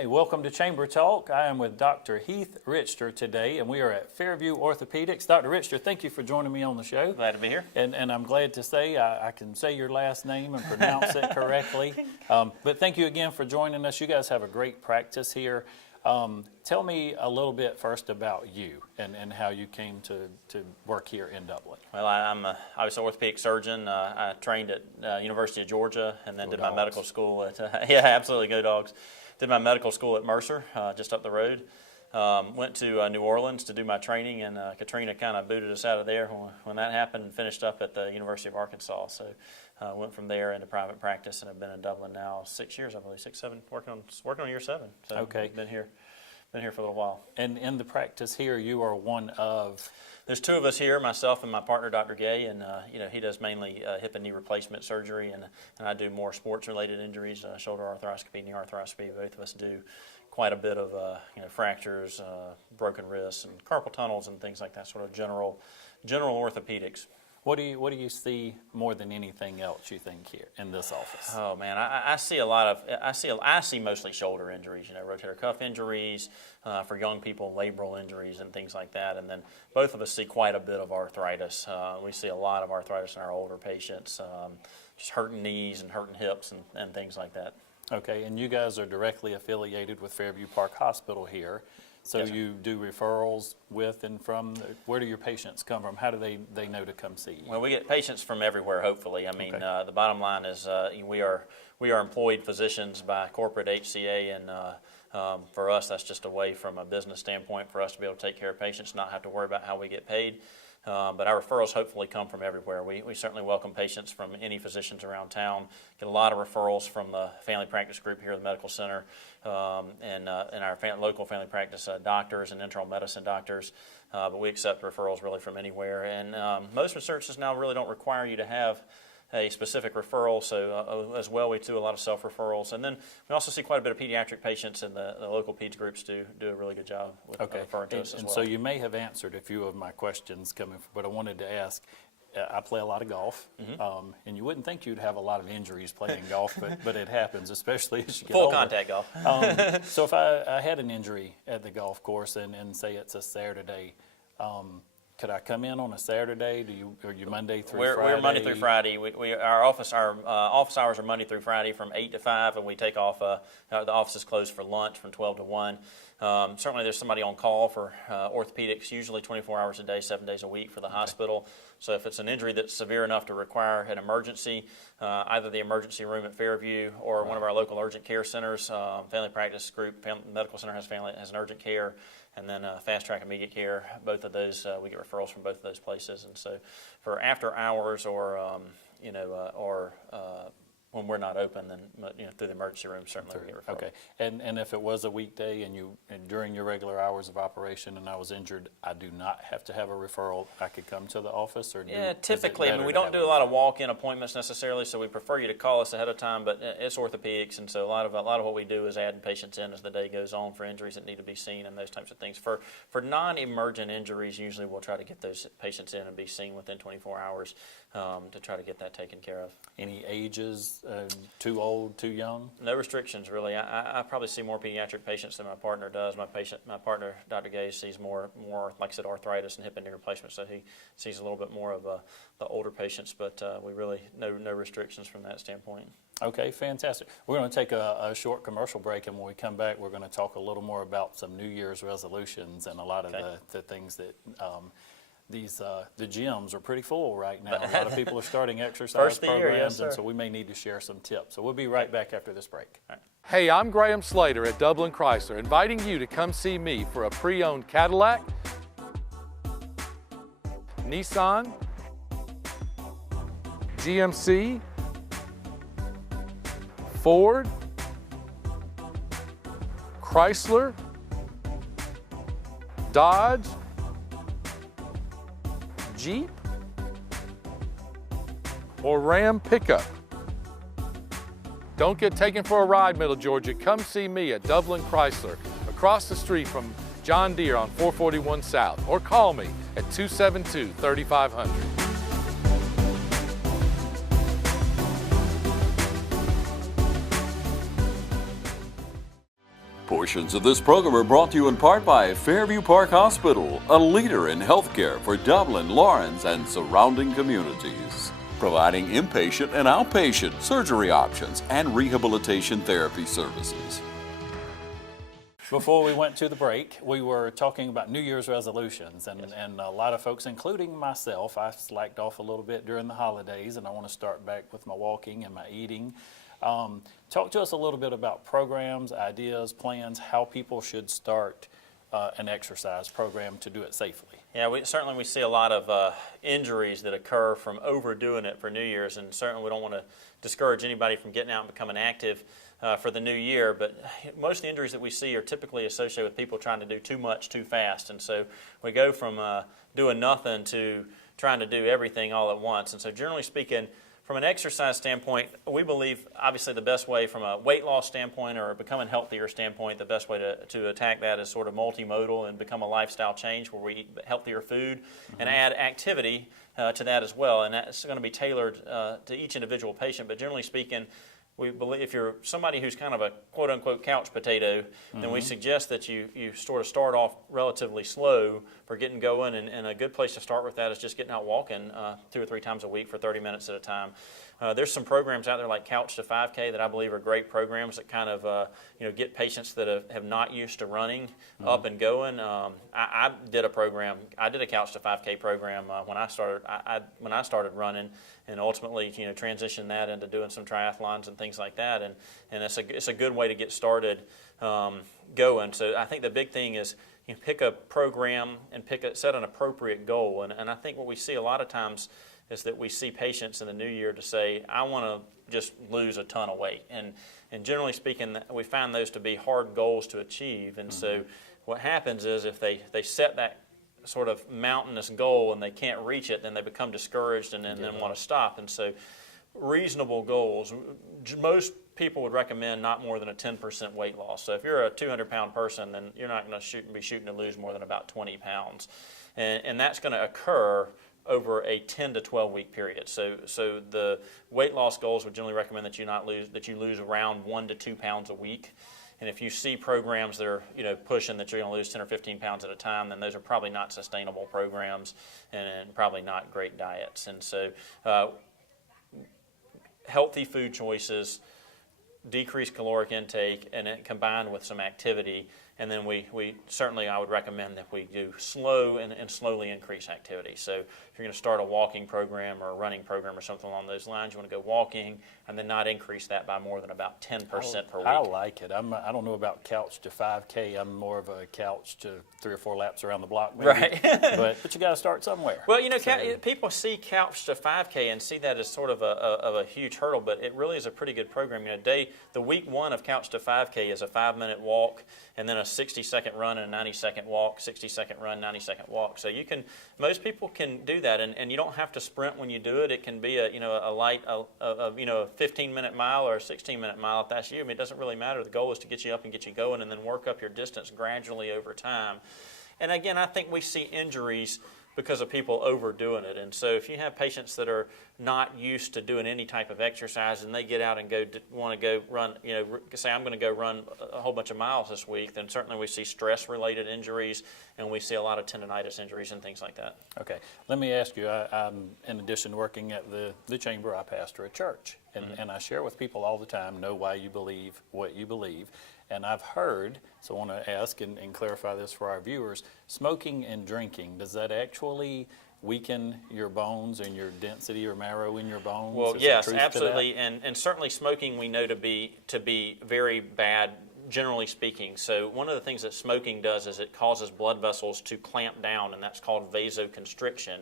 Hi, welcome to Chamber Talk. I am with Dr. Heath Richter today, and we are at Fairview Orthopedics. Dr. Richter, thank you for joining me on the show. Glad to be here. And I'm glad to say I can say your last name and pronounce it correctly. But thank you again for joining us. You guys have a great practice here. Tell me a little bit first about you and how you came to work here in Dublin. Well, I'm obviously an orthopedic surgeon. I trained at University of Georgia and then did my medical school at, yeah, absolutely, go Dogs. Did my medical school at Mercer, just up the road. Went to New Orleans to do my training, and Katrina kind of booted us out of there when that happened, and finished up at the University of Arkansas. So went from there into private practice, and have been in Dublin now 6 years, I believe, 6, 7, working on year 7. So okay. Been here for a little while. And in the practice here, you are one of? There's 2 of us here, myself and my partner, Dr. Gay, and he does mainly hip and knee replacement surgery, and I do more sports-related injuries, shoulder arthroscopy, knee arthroscopy. Both of us do quite a bit of fractures, broken wrists, and carpal tunnels, and things like that. Sort of general orthopedics. What do you see more than anything else, you think, here in this office? Oh man, I see a lot of I see mostly shoulder injuries, rotator cuff injuries, for young people, labral injuries and things like that. And then both of us see quite a bit of arthritis. We see a lot of arthritis in our older patients, just hurting knees and hurting hips and things like that. Okay, and you guys are directly affiliated with Fairview Park Hospital here. So yes, you do referrals with and from, where do your patients come from? How do they know to come see you? Well, we get patients from everywhere, hopefully. I mean, okay, the bottom line is we are employed physicians by corporate HCA, and for us, that's just a way from a business standpoint for us to be able to take care of patients, not have to worry about how we get paid. But our referrals hopefully come from everywhere. We certainly welcome patients from any physicians around town. Get a lot of referrals from the family practice group here at the medical center, and our local family practice doctors and internal medicine doctors. But we accept referrals really from anywhere. And most researches now really don't require you to have a specific referral, so as well we do a lot of self-referrals. And then we also see quite a bit of pediatric patients, and the local peds groups do a really good job with referring to us as well. So you may have answered a few of my questions coming, but I wanted to ask, I play a lot of golf, and you wouldn't think you'd have a lot of injuries playing golf, but it happens, especially as you get older. Full contact golf. So if I had an injury at the golf course and say it's a Saturday, could I come in on a Saturday? Are you Monday through Friday? We're Monday through Friday. Our office hours are Monday through Friday from 8 to 5, and we take off. The office is closed for lunch from 12 to 1. Certainly, there's somebody on call for orthopedics, usually 24 hours a day, 7 days a week for the hospital. So if it's an injury that's severe enough to require an emergency, either the emergency room at Fairview or one of our local urgent care centers, family practice group, medical center has an urgent care, and then fast track immediate care. Both of those, we get referrals from both of those places. And so for after hours or when we're not open, then through the emergency room, certainly we get referrals. Okay, and if it was a weekday and during your regular hours of operation and I was injured, I do not have to have a referral. I could come to the office, or typically. I mean, we don't do a lot of walk-in appointments necessarily, so we prefer you to call us ahead of time. But it's orthopedics, and so a lot of what we do is add patients in as the day goes on for injuries that need to be seen and those types of things. For non-emergent injuries, usually we'll try to get those patients in and be seen within 24 hours to try to get that taken care of. Any ages? Too old, too young? No restrictions, really. I probably see more pediatric patients than my partner does. My partner, Dr. Gay, sees more, like I said, arthritis and hip and knee replacement, so he sees a little bit more of the older patients, but we really, no restrictions from that standpoint. Okay, fantastic. We're going to take a short commercial break, and when we come back, we're going to talk a little more about some New Year's resolutions and a lot of the things that the gyms are pretty full right now. A lot of people are starting exercise programs, and so we may need to share some tips. So we'll be right back after this break. All right. Hey, I'm Graham Slater at Dublin Chrysler, inviting you to come see me for a pre-owned Cadillac, Nissan, GMC, Ford, Chrysler, Dodge, Jeep, or Ram pickup. Don't get taken for a ride, Middle Georgia. Come see me at Dublin Chrysler, across the street from John Deere on 441 South, or call me at 272-3500. Portions of this program are brought to you in part by Fairview Park Hospital, a leader in healthcare for Dublin, Lawrence, and surrounding communities, providing inpatient and outpatient surgery options and rehabilitation therapy services. Before we went to the break, we were talking about New Year's resolutions, and a lot of folks, including myself, I slacked off a little bit during the holidays, and I want to start back with my walking and my eating. Talk to us a little bit about programs, ideas, plans, how people should start an exercise program to do it safely. Yeah, we see a lot of injuries that occur from overdoing it for New Year's, and certainly we don't want to discourage anybody from getting out and becoming active for the new year, but most of the injuries that we see are typically associated with people trying to do too much too fast, and so we go from doing nothing to trying to do everything all at once. And so generally speaking, from an exercise standpoint, we believe obviously the best way from a weight loss standpoint or a becoming healthier standpoint, the best way to attack that is sort of multimodal and become a lifestyle change where we eat healthier food and add activity to that as well. And that's going to be tailored to each individual patient, but generally speaking, we believe if you're somebody who's kind of a quote-unquote couch potato, then we suggest that you sort of start off relatively slow for getting going, and a good place to start with that is just getting out walking 2 or 3 times a week for 30 minutes at a time. There's some programs out there like Couch to 5K that I believe are great programs that kind of get patients that have not used to running up and going. I did a Couch to 5K program when I started running, and ultimately transitioned that into doing some triathlons and things like that. And it's a good way to get started going. So I think the big thing is pick a program and set an appropriate goal. And I think what we see a lot of times is that we see patients in the new year to say, I want to just lose a ton of weight. And generally speaking, we find those to be hard goals to achieve. And so what happens is if they set that sort of mountainous goal and they can't reach it, then they become discouraged and then want to stop. And so reasonable goals, most people would recommend not more than a 10% weight loss. So if you're a 200-pound person, then you're not going to be shooting to lose more than about 20 pounds. And that's going to occur over a 10 to 12 week period. So the weight loss goals would generally recommend that you lose around 1 to 2 pounds a week. And if you see programs that are pushing that you're going to lose 10 or 15 pounds at a time, then those are probably not sustainable programs and probably not great diets. And so healthy food choices, decreased caloric intake, and it combined with some activity. And then we certainly, I would recommend that we do slow and slowly increase activity. So if you're going to start a walking program or a running program or something along those lines, you want to go walking and then not increase that by more than about 10% per week. I like it. I don't know about couch to 5K. I'm more of a couch to 3 or 4 laps around the block, maybe. Right. but you got to start somewhere. Well, people see couch to 5K and see that as sort of a huge hurdle, but it really is a pretty good program. The week 1 of couch to 5K is a 5-minute walk and then a 60-second run and a 90-second walk, 60-second run, 90-second walk. So most people can do that, and you don't have to sprint when you do it. It can be a 15-minute mile or a 16-minute mile if that's you. I mean, it doesn't really matter. The goal is to get you up and get you going and then work up your distance gradually over time. And again, I think we see injuries because of people overdoing it. And so if you have patients that are not used to doing any type of exercise and they get out and want to go run, say I'm going to go run a whole bunch of miles this week, then certainly we see stress-related injuries and we see a lot of tendonitis injuries and things like that. Okay. Let me ask you, I'm in addition to working at the chamber, I pastor a church. And I share with people all the time, know why you believe what you believe. And I've heard, so I want to ask and clarify this for our viewers, smoking and drinking, does that actually weaken your bones and your density or marrow in your bones? Well, yes, absolutely. And certainly smoking we know to be very bad, generally speaking. So one of the things that smoking does is it causes blood vessels to clamp down, and that's called vasoconstriction.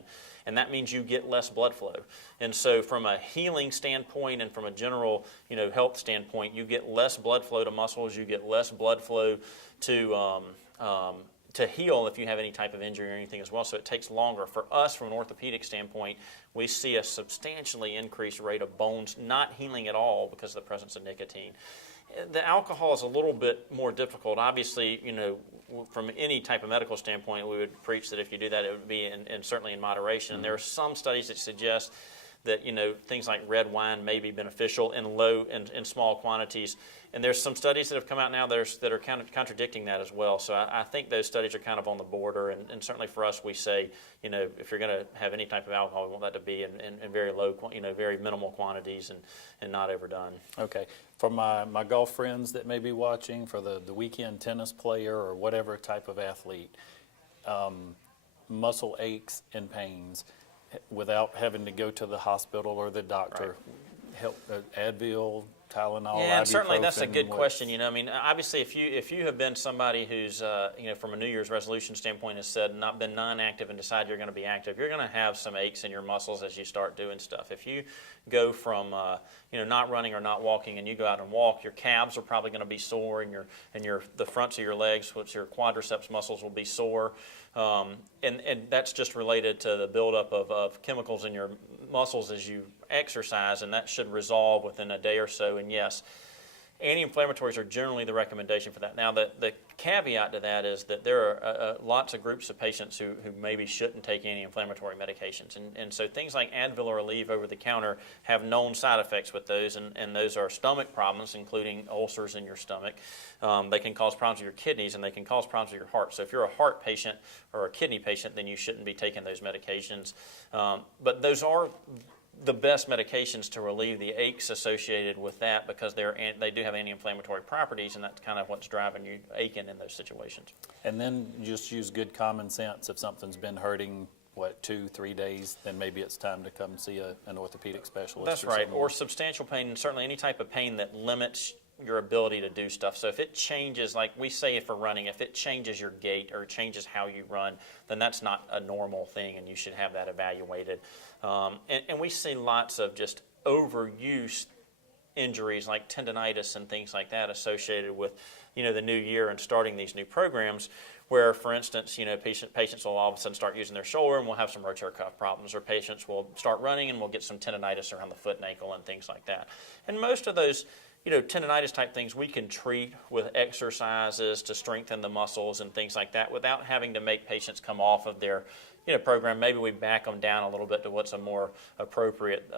And that means you get less blood flow. And so from a healing standpoint and from a general health standpoint, you get less blood flow to muscles, you get less blood flow to heal if you have any type of injury or anything as well. So it takes longer. For us, from an orthopedic standpoint, we see a substantially increased rate of bones not healing at all because of the presence of nicotine. The alcohol is a little bit more difficult. Obviously, from any type of medical standpoint, we would preach that if you do that, it would be and certainly in moderation. And there are some studies that suggest that, things like red wine may be beneficial in small quantities. And there's some studies that have come out now that are kind of contradicting that as well. So I think those studies are kind of on the border. And certainly for us, we say, if you're going to have any type of alcohol, we want that to be in very low, very minimal quantities and not overdone. Okay. For my golf friends that may be watching, for the weekend tennis player or whatever type of athlete, muscle aches and pains without having to go to the hospital or the doctor, help Advil, Tylenol, yeah, and certainly that's a ibuprofen, good question. I mean, obviously, if you have been somebody who's, from a New Year's resolution standpoint, has said not been non-active and decide you're going to be active, you're going to have some aches in your muscles as you start doing stuff. If you go from, not running or not walking, and you go out and walk, your calves are probably going to be sore, and the fronts of your legs, which your quadriceps muscles, will be sore, and that's just related to the buildup of chemicals in your muscles as you exercise, and that should resolve within a day or so. And yes, anti-inflammatories are generally the recommendation for that. Now, the caveat to that is that there are lots of groups of patients who maybe shouldn't take anti-inflammatory medications. And so things like Advil or Aleve over the counter have known side effects with those, and those are stomach problems, including ulcers in your stomach. They can cause problems with your kidneys, and they can cause problems with your heart. So if you're a heart patient or a kidney patient, then you shouldn't be taking those medications. But those are the best medications to relieve the aches associated with that, because they do have anti-inflammatory properties, and that's kind of what's driving you aching in those situations. And then just use good common sense. If something's been hurting, 2-3 days, then maybe it's time to come see an orthopedic specialist. That's right, or substantial pain, and certainly any type of pain that limits your ability to do stuff. So if it changes, like we say for running, if it changes your gait or changes how you run, then that's not a normal thing, and you should have that evaluated. And we see lots of just overuse injuries like tendonitis and things like that associated with, the new year and starting these new programs, where, for instance, patients will all of a sudden start using their shoulder and we'll have some rotator cuff problems, or patients will start running and we'll get some tendonitis around the foot and ankle and things like that. And most of those tendonitis type things we can treat with exercises to strengthen the muscles and things like that without having to make patients come off of their program. Maybe we back them down a little bit to what's a more appropriate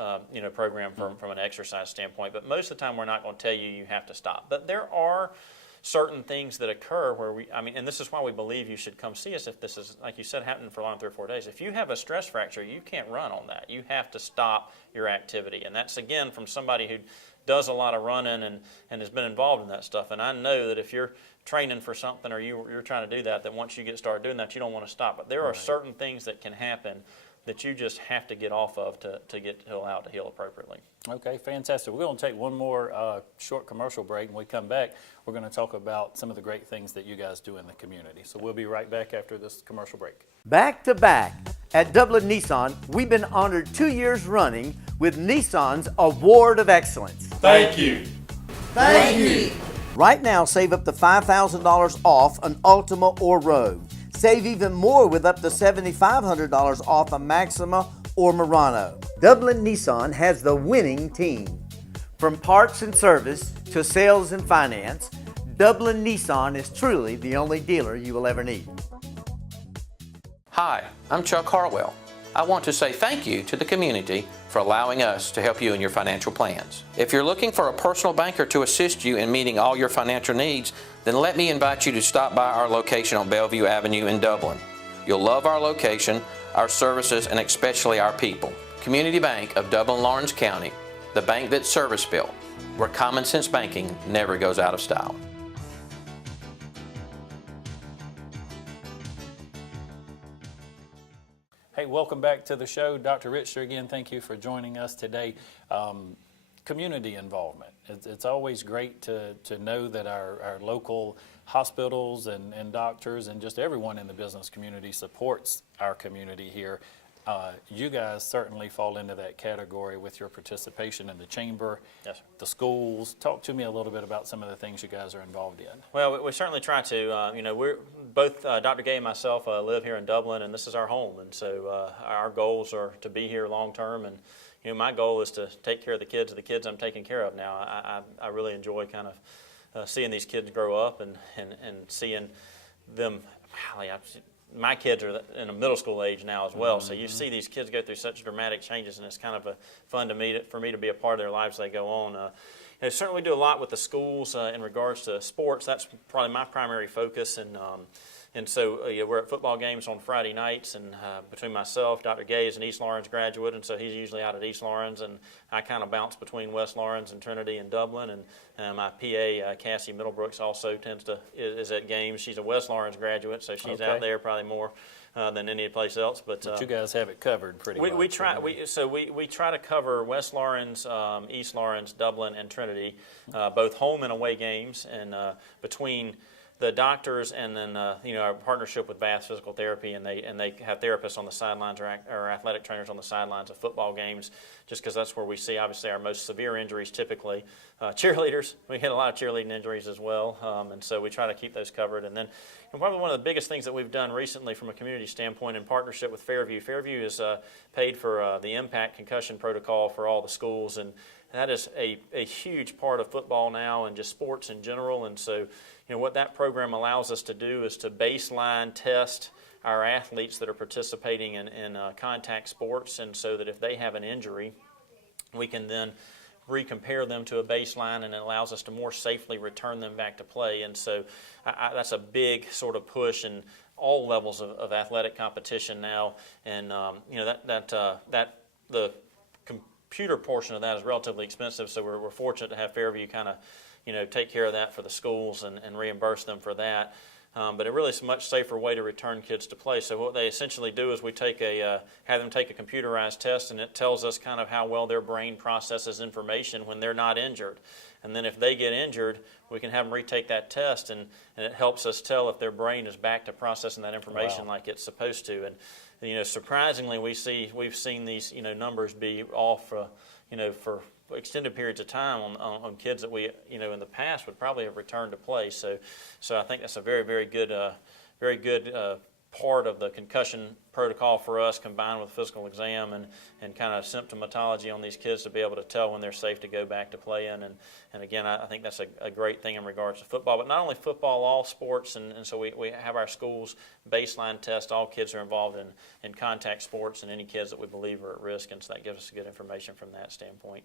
program from an exercise standpoint. But most of the time we're not going to tell you have to stop. But there are certain things that occur where and this is why we believe you should come see us if this is, like you said, happening for long 3 or 4 days. If you have a stress fracture, you can't run on that. You have to stop your activity. And that's, again, from somebody who does a lot of running and has been involved in that stuff. And I know that if you're training for something or you're trying to do that once you get started doing that, you don't want to stop. But there are certain things that can happen that you just have to get off of to get allowed to heal appropriately. Okay, fantastic. We're going to take one more short commercial break. When we come back, we're going to talk about some of the great things that you guys do in the community. So we'll be right back after this commercial break. Back to back, at Dublin Nissan, we've been honored 2 years running with Nissan's Award of Excellence. Thank you. Thank you. Right now, save up to $5,000 off an Ultima or Rogue. Save even more with up to $7,500 off a Maxima or Murano. Dublin Nissan has the winning team. From parts and service to sales and finance, Dublin Nissan is truly the only dealer you will ever need. Hi, I'm Chuck Harwell. I want to say thank you to the community for allowing us to help you in your financial plans. If you're looking for a personal banker to assist you in meeting all your financial needs, then let me invite you to stop by our location on Bellevue Avenue in Dublin. You'll love our location, our services, and especially our people. Community Bank of Dublin Lawrence County, the bank that's service-built, where common sense banking never goes out of style. Hey, welcome back to the show. Dr. Richter, again, thank you for joining us today. Community involvement. It's always great to know that our local hospitals and doctors and just everyone in the business community supports our community here. You guys certainly fall into that category with your participation in the chamber, yes, the schools. Talk to me a little bit about some of the things you guys are involved in. Well, we certainly try to. We're both Dr. Gay and myself live here in Dublin, and this is our home. And so our goals are to be here long term. And my goal is to take care of the kids I'm taking care of now. I really enjoy kind of seeing these kids grow up and seeing them. my kids are in a middle school age now as well, so you see these kids go through such dramatic changes, and it's kind of fun for me to be a part of their lives as they go on. And certainly we do a lot with the schools in regards to sports. That's probably my primary focus, and so we're at football games on Friday nights, and between myself, Dr. Gay is an East Lawrence graduate, and so he's usually out at East Lawrence, and I kind of bounce between West Lawrence and Trinity and Dublin, and my PA, Cassie Middlebrooks, also is at games. She's a West Lawrence graduate, so she's out there probably more than any place else. But you guys have it covered pretty much. We try to cover West Lawrence, East Lawrence, Dublin, and Trinity, both home and away games, and between the doctors and then our partnership with Bath Physical Therapy, and they have therapists on the sidelines or athletic trainers on the sidelines of football games, just because that's where we see obviously our most severe injuries typically. Cheerleaders, we get a lot of cheerleading injuries as well, and so we try to keep those covered. And then probably one of the biggest things that we've done recently from a community standpoint in partnership with Fairview is paid for the impact concussion protocol for all the schools, and that is a huge part of football now and just sports in general. And so what that program allows us to do is to baseline test our athletes that are participating in contact sports, and so that if they have an injury, we can then recompare them to a baseline, and it allows us to more safely return them back to play. And so that's a big sort of push in all levels of athletic competition now, and the computer portion of that is relatively expensive, so we're fortunate to have Fairview kind of take care of that for the schools and reimburse them for that. But it really is a much safer way to return kids to play. So what they essentially do is we have them take a computerized test, and it tells us kind of how well their brain processes information when they're not injured. And then if they get injured, we can have them retake that test, and it helps us tell if their brain is back to processing that information like it's supposed to. And surprisingly, we've seen these numbers be off for extended periods of time on kids that we in the past would probably have returned to play. So I think that's a very, very good part of the concussion protocol for us, combined with physical exam and kind of symptomatology on these kids to be able to tell when they're safe to go back to playing. And again, I think that's a great thing in regards to football, but not only football, all sports. And so we have our schools baseline test all kids who are involved in contact sports, and any kids that we believe are at risk, and so that gives us good information from that standpoint.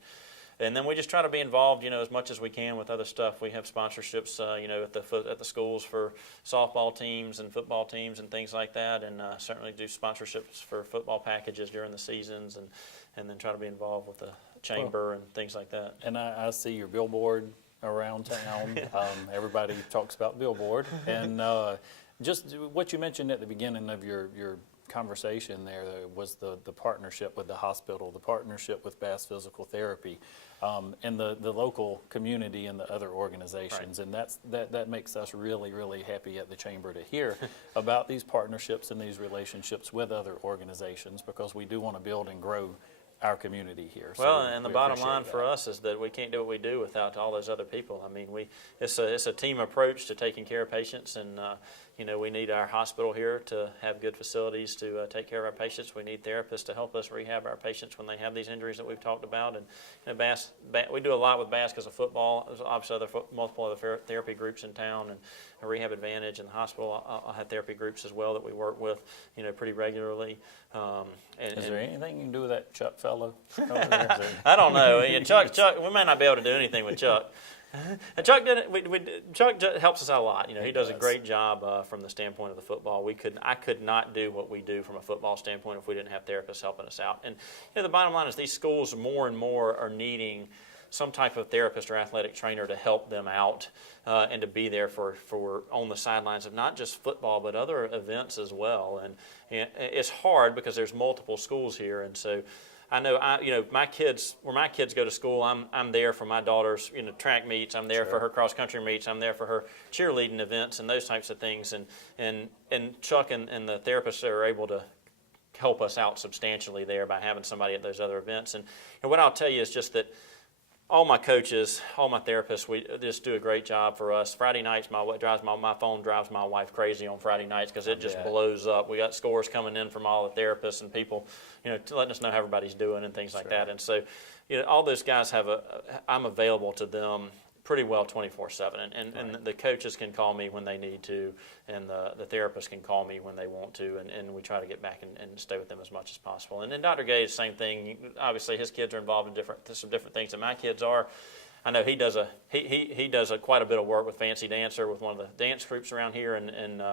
And then we just try to be involved, as much as we can with other stuff. We have sponsorships, at the schools for softball teams and football teams and things like that, and certainly do sponsorships for football packages during the seasons, and then try to be involved with the chamber and things like that. And I see your billboard around town. Everybody talks about billboard, and just what you mentioned at the beginning of your conversation there was the partnership with the hospital, the partnership with Bass Physical Therapy, and the local community and the other organizations. Right. And that makes us really, really happy at the Chamber to hear about these partnerships and these relationships with other organizations, because we do want to build and grow our community here. Well, and the bottom line for us is that we can't do what we do without all those other people. I mean, it's a team approach to taking care of patients, and we need our hospital here to have good facilities to take care of our patients. We need therapists to help us rehab our patients when they have these injuries that we've talked about. And Bass, we do a lot with Bass because of football. There's obviously multiple other therapy groups in town, and Rehab Advantage and the hospital. I'll have therapy groups as well that we work with, pretty regularly. Is there anything you can do with that Chuck fellow over there? I don't know. Chuck, we might not be able to do anything with Chuck. And Chuck Chuck helps us out a lot. He does a great job from the standpoint of the football. I could not do what we do from a football standpoint if we didn't have therapists helping us out. And the bottom line is these schools more and more are needing some type of therapist or athletic trainer to help them out and to be there for on the sidelines of not just football but other events as well. And it's hard because there's multiple schools here, and so I know my kids, where my kids go to school, I'm there for my daughter's track meets, I'm there for her cross country meets, I'm there for her cheerleading events and those types of things, and Chuck and the therapists are able to help us out substantially there by having somebody at those other events. And what I'll tell you is just that all my coaches, all my therapists, we just do a great job for us. Friday nights, my phone drives my wife crazy on Friday nights because it just blows up. We got scores coming in from all the therapists and people, letting us know how everybody's doing and things like that. And so, all those guys I'm available to them pretty well 24/7, and the coaches can call me when they need to, and the therapists can call me when they want to, and we try to get back and stay with them as much as possible. And then Dr. Gay is the same thing. Obviously, his kids are involved in some different things than my kids are. I know he does quite a bit of work with Fancy Dancer with one of the dance groups around here, and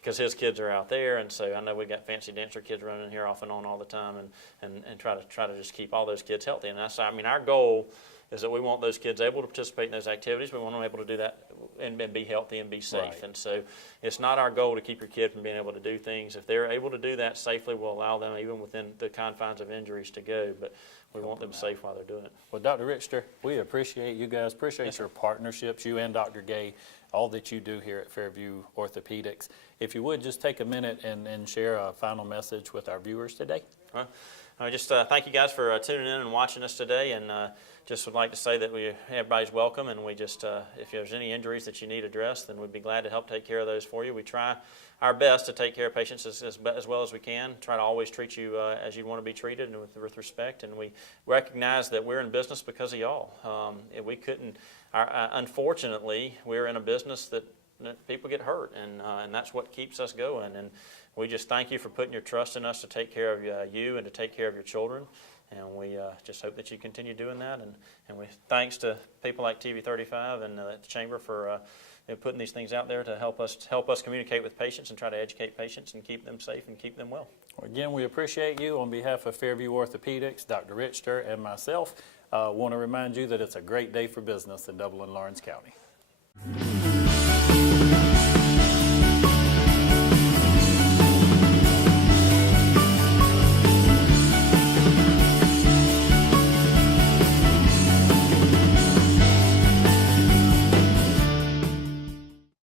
because his kids are out there, and so I know we got Fancy Dancer kids running here off and on all the time, and try to just keep all those kids healthy. And that's, I mean, our goal is that we want those kids able to participate in those activities. We want them able to do that and be healthy and be safe. Right. And so it's not our goal to keep your kid from being able to do things. If they're able to do that safely, we'll allow them, even within the confines of injuries, to go. But we want them safe while they're doing it. Well, Dr. Richter, we appreciate you guys, appreciate your partnerships, you and Dr. Gay, all that you do here at Fairview Orthopedics. If you would, just take a minute and share a final message with our viewers today. I just thank you guys for tuning in and watching us today, and just would like to say that everybody's welcome, and we just, if there's any injuries that you need addressed, then we'd be glad to help take care of those for you. We try our best to take care of patients as well as we can, try to always treat you as you want to be treated and with respect, and we recognize that we're in business because of y'all. We couldn't, unfortunately, we're in a business that people get hurt, and that's what keeps us going. And we just thank you for putting your trust in us to take care of you and to take care of your children. And we just hope that you continue doing that. And we thanks to people like TV35 and the Chamber for putting these things out there to help us communicate with patients and try to educate patients and keep them safe and keep them well. Again, we appreciate you. On behalf of Fairview Orthopedics, Dr. Richter, and myself, want to remind you that it's a great day for business in Dublin, Lawrence County.